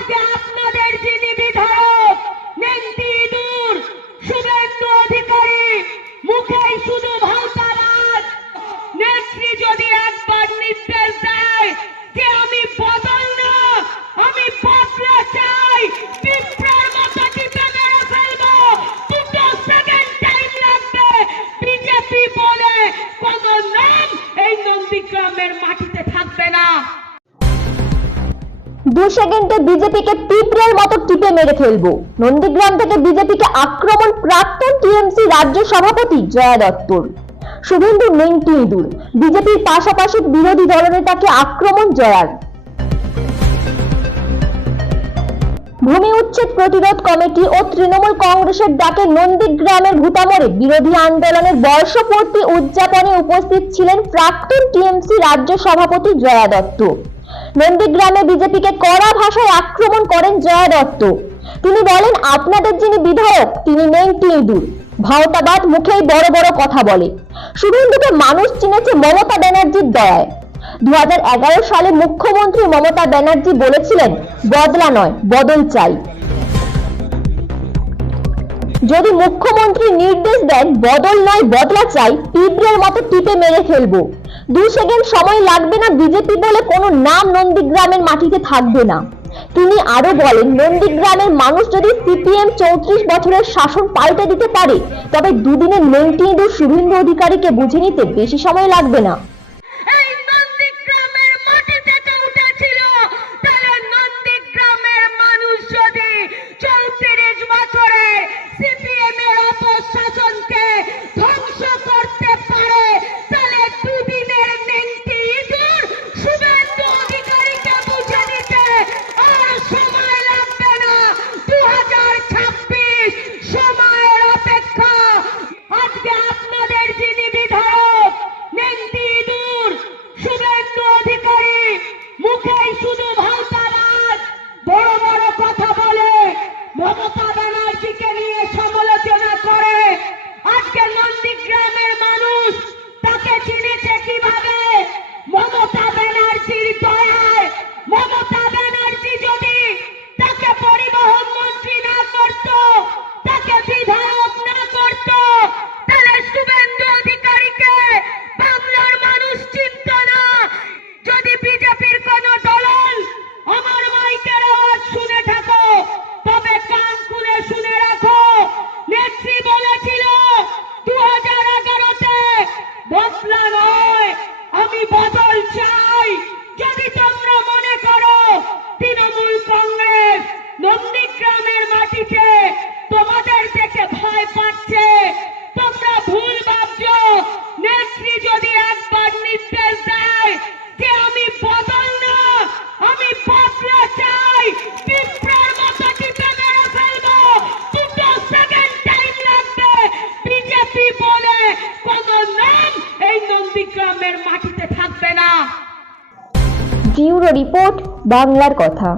আজকে আপনাদের যিনি বিধায়ক নেত্রী দূর শুভেন্দু অধিকারী মুখেই শুধু ভাষাবাদ। নেত্রী যদি একবার নির্দেশ দেয় যে আমি বদল না আমি বদলা চাই, পিঁপড়ার মতো টিপে মেরে ফেলবো, 2 সেকেন্ড টাইম লাগবে। বিজেপি বলে কোন নাম এই নন্দীগ্রামের মাটিতে থাকবে না। 2 সেকেন্ডে বিজেপিকে পিঁপড়ের মতো টিপে মেরে ফেলবো। নন্দীগ্রাম থেকে বিজেপিকে আক্রমণ প্রাক্তন টিএমসি রাজ্য সভাপতি জয়া দত্তর। শুভেন্দু নেংটি ইঁদুর, বিজেপির পাশাপাশি বিরোধী দলনেতাকে আক্রমণ জয়ার। ভূমি উচ্ছেদ প্রতিরোধ কমিটি ও তৃণমূল কংগ্রেসের ডাকে নন্দীগ্রামের ভূতামরে বিরোধী আন্দোলনের বর্ষপূর্তি উদযাপনে উপস্থিত ছিলেন প্রাক্তন টিএমসি রাজ্য সভাপতি জয়া দত্ত। নন্দীগ্রামে বিজেপিকে কড়া ভাষায় আক্রমণ করেন জয়া দত্ত। তিনি বলেন, আপনাদের যিনি বিধায়ক তিনি নেংটি ইঁদুর, ভাওতাবাদ, মুখেই বড় বড় কথা বলে। শুভেন্দুকে মানুষ চিনেছে মমতা ব্যানার্জির দয়ায়। 2011 সালে মুখ্যমন্ত্রী মমতা ব্যানার্জি বলেছিলেন, বদলা নয় বদল চাই। যদি মুখ্যমন্ত্রী নির্দেশ দেন বদল নয় বদলা চাই, পিঁপড়ের মতো টিপে মেরে ফেলবো। 2 সেকেন্ড সময় লাগবে না, বিজেপি বলে কোনো নাম নন্দীগ্রামের মাটিতে থাকবে না। তিনি আরো বলেন, নন্দীগ্রামের মানুষ যদি সিপিএম 34 বছরের শাসন পাল্টে দিতে পারে, তবে দুদিনে নেংটি ইঁদুর শুভেন্দু অধিকারীকে বুঝে নিতে বেশি সময় লাগবে না। এই নন্দীগ্রামের মাটি থেকে উঠেছিল, তাহলে নন্দীগ্রামের মানুষ যদি 34 বছরে সিপিএম এর অপশাসনকে ধ্বংস করতে পারে, তাহলে দুদিনের নেংটি ইঁদুর শুভেন্দু অধিকারীকে বুঝে নিতে আর সময় লাগবে না। 2026 সময়ের অপেক্ষা। আজকে আপনাদের যিনি বিধায়ক নেংটি ইঁদুর শুভেন্দু অধিকারী মুখেই শুধু ভাষাবাদ, বড় বড় কথা বলে, মমতা ব্যানার্জিকে নিয়ে সমালোচনা করে। আজকে নন্দীগ্রামের মানুষ তাকে চিনেছে কিভাবে? মমতা ব্যানার্জির দয়ায়। মমতা ব্যানার্জি যদি তাকে পরিবহন মন্ত্রী না করত, তাকে বিধায়ক না করত, তাহলে শুভেন্দু অধিকারীকে বাংলার মানুষ চিনত না। যদি বিজেপির কোন দলন আমার মাইকের আওয়াজ শুনে থাকো, তবে কান খুলে শুনে রাখো। নেত্রী বলেছিল 2011-তে বদলা নয় আমি বদল চাই। যদি তোমরা মনে করো তৃণমূল কংগ্রেস নন্দীগ্রামের মাটিতে তোমাদের দেখে ভয় পাচ্ছে, তোমরা ভুল ভাবছো। নেত্রী যদি একবার নির্দেশ দেয় যে আমি বদল না আমি বদলা চাই, পিঁপড়ার মতো টিপে মেরে ফেলবো, 2 সেকেন্ড টাইম লাগবে। বিজেপি বলে কোন নাম এই নন্দীগ্রামের মাটিতে থাকবে না। ব্যুরো রিপোর্ট, বাংলার কথা।